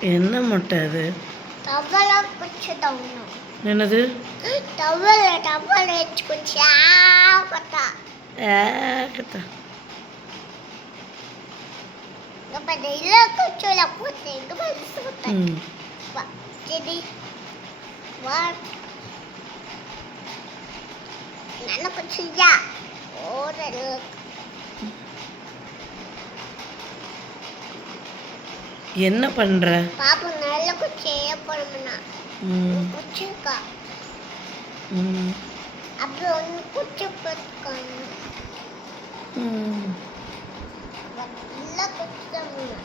என்ன முட்டை அது? என்னது? என்ன பண்ற? பாப்பா நல்ல குச்சியே போடணும்னா குச்சிக்கா அப்புறம் ஒன்று குச்சி போட்டுக்கணும். நல்லா குச்சிட்டோம்னா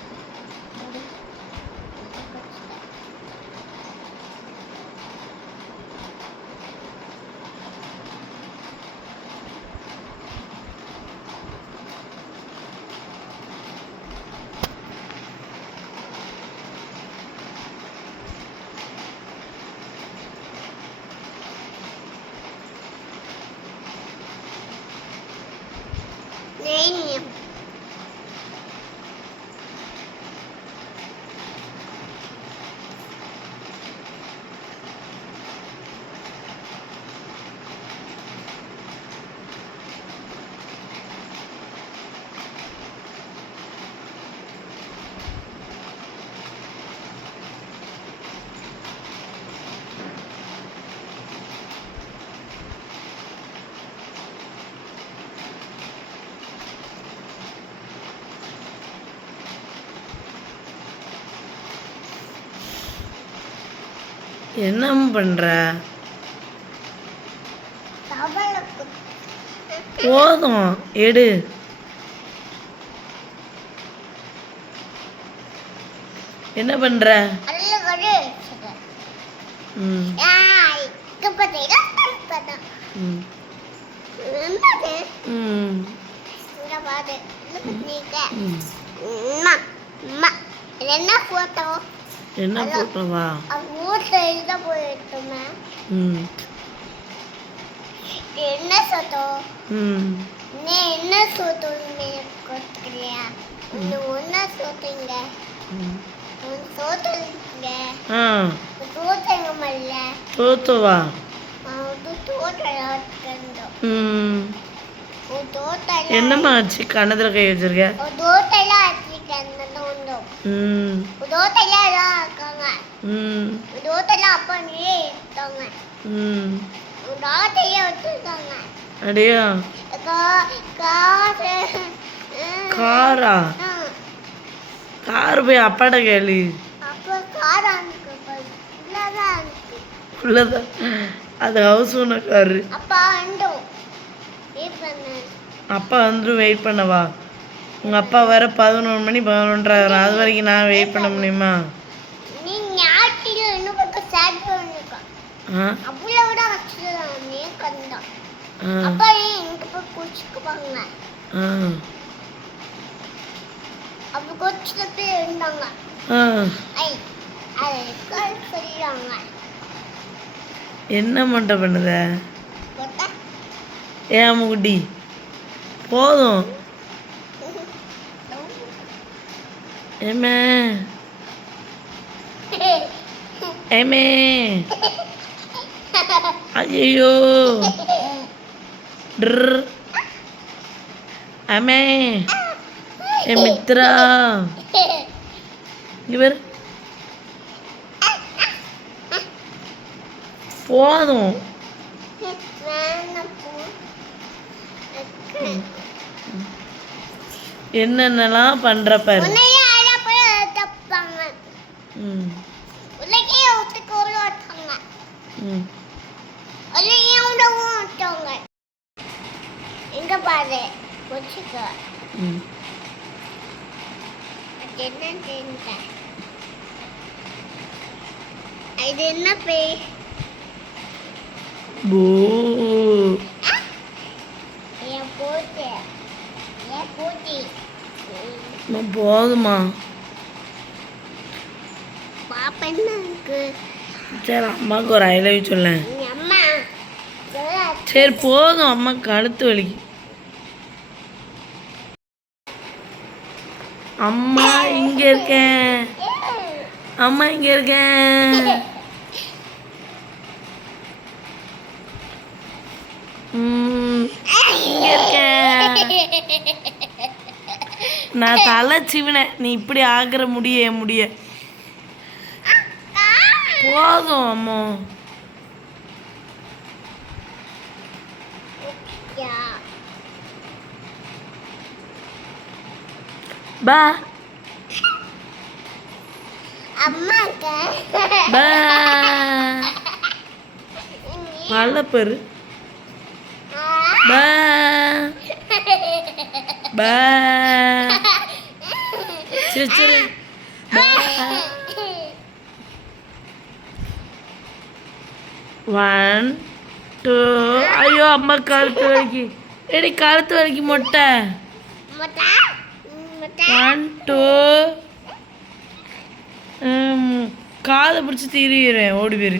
நெய்யம் என்ன பண்ற? போதும் எடு. என்ன பண்ற? என்ன போட்டோ? என்ன போட்டோவா? என்ன சொத்தோ? என்ன சொத்து கொடுக்குறியா? ஒன்னா சொத்துங்க சோத்துங்க சோத்துங்க மல்ல தோத்துவா என்னம்மா ஆச்சு? கணத்துல கை வச்சிருக்க? அடியா காரா? கார் போய் அப்பாட்ட கேளு. உள்ளதான் அது ஹவுஸ் ஓனர் காரு. அப்பா வந்துடும். வெயிட் பண்ணவா? உங்கள் அப்பா வர 11 மணி 11:30 அது வரைக்கும் நான் வெயிட் பண்ண முடியுமா? என்ன மட்டும் பண்ணுத? ஏன் முடி போதும். ஏமே ஏமே ஐயோ அமே ஏ மித்ரா இவர் போதும். என்னென்னலாம் பண்ற பாரு. எங்க பாரு இது என்ன பேய்? போதுமா? பாப்பா என்ன இருக்கு? சரி அம்மாவுக்கு ஒரு ஐ லவ் யூ சொல்ல. சரி போதும். அம்மா கழுத்து வலிக்கு. அம்மா இங்க இருக்கேன். அம்மா இங்க இருக்கேன். இங்க இருக்கேன். நான் தலை சிவினேன். நீ இப்படி ஆகிற முடிய போதும் அம்மா. யா பா அம்மாக்கு பா நல்ல பேரு. பா பா சரி சரி. One two. ஐயோ அம்மா கழுத்து வலிக்கு. எடி கழுத்து வலிக்கு மொட்டை. முட்டை முட்டை 1 2. காதை பிடிச்சி திரியிறேன். ஓடி போயிரு.